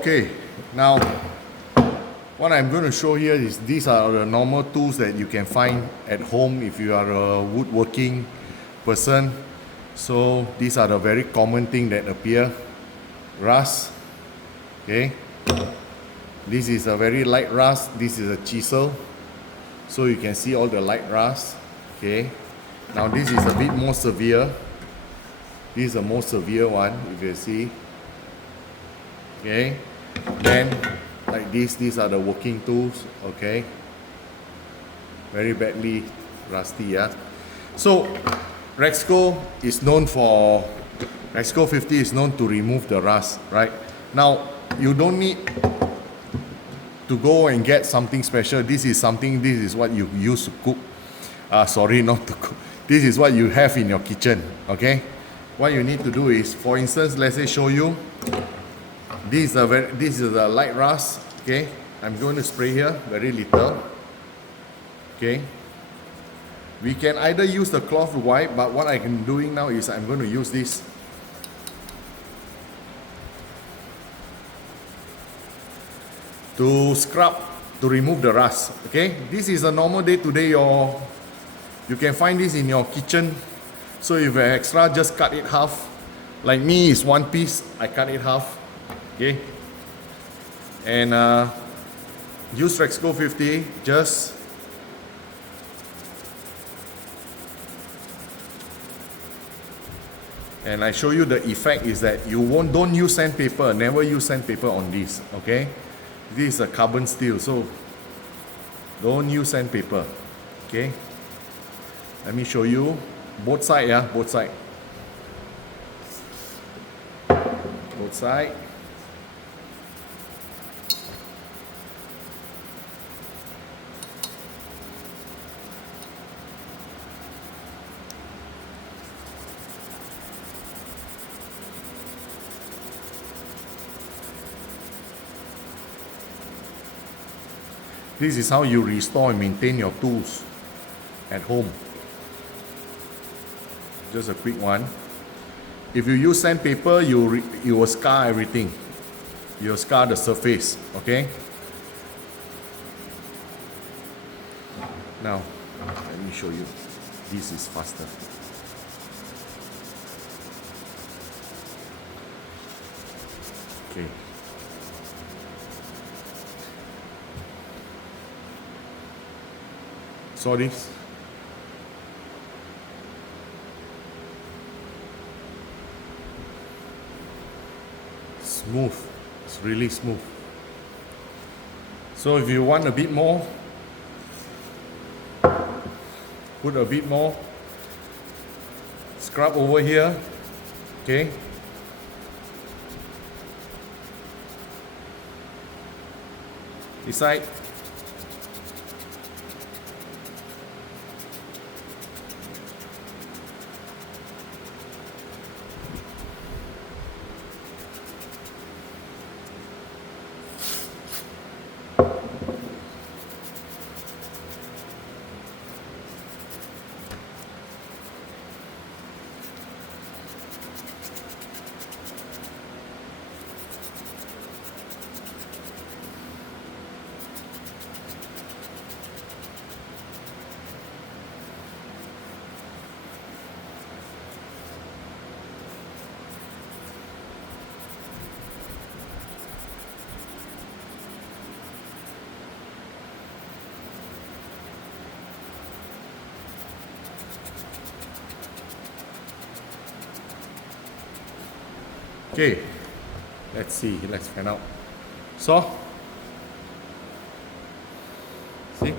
Okay, now what I'm going to show here is these are the normal tools that you can find at home if you are a woodworking person. So these are the very common thing that appear. Rust, okay. This is a very light rust. This is a chisel, so you can see all the light rust. Okay. Now this is a bit more severe. This is the most severe one, if you see. Okay. Then like this, these are the working tools. Okay. Very badly rusty, yeah. So Rexco is known for, Rexco 50 is known to remove the rust, right? Now you don't need to go and get something special. This is something, this is what you use to cook. Sorry, not to cook. This is what you have in your kitchen, okay? What you need to do is, for instance, let's say show you. This is a light rust, okay? I'm going to spray here, very little, okay? We can either use the cloth wipe, but what I'm doing now is I'm going to use this. To scrub, to remove the rust, okay? This is a normal day-to-day, you can find this in your kitchen. So if you're extra, just cut it half. Like me, it's one piece, I cut it half, okay? And use Rexco 50, just and I show you the effect is that you don't use sandpaper, never use sandpaper on this, okay? This is a carbon steel, so don't use sandpaper, okay? Let me show you both sides, yeah, both sides. Both sides. This is how you restore and maintain your tools at home. Just a quick one. If you use sandpaper, you will scar everything. You'll scar the surface, okay? Now, let me show you. This is faster. Okay. Saw this? Smooth. It's really smooth. So if you want a bit more, put a bit more, scrub over here, okay? This side. Okay, let's see, let's find out. So, see?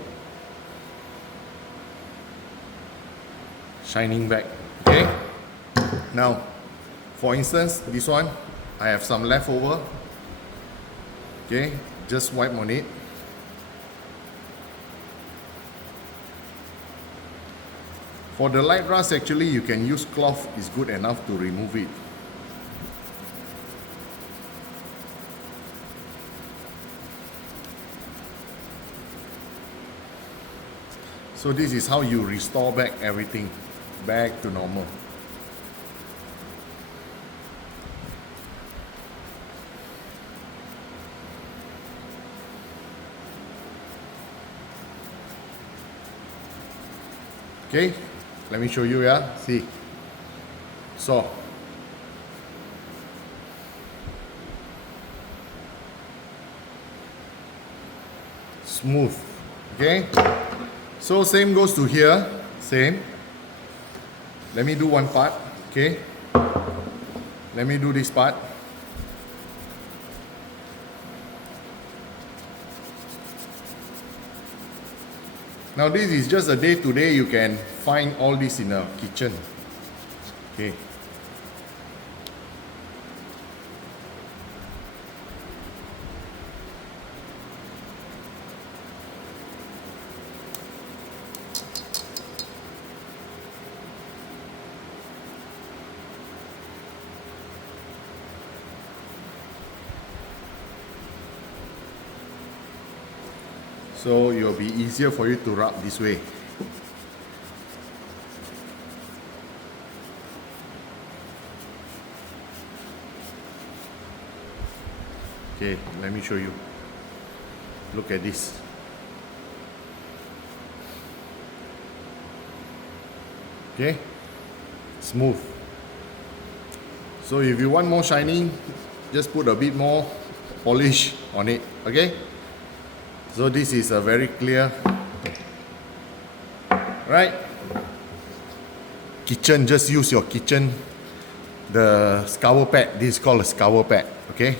Shining back, okay? Now, for instance, this one, I have some leftover. Okay, just wipe on it. For the light rust, actually, you can use cloth, it's good enough to remove it. So this is how you restore back everything back to normal. Okay, let me show you. Yeah, see, so smooth. Okay, so same goes to here. Same. Let me do one part. Okay, let me do this part. Now this is just a day to day. You can find all this in a kitchen. Okay. So it will be easier for you to rub this way. Okay, let me show you. Look at this. Okay, smooth. So if you want more shining, just put a bit more polish on it. Okay. So this is a very clear, right? Kitchen, just use your kitchen, the scour pad. This is called a scour pad, okay?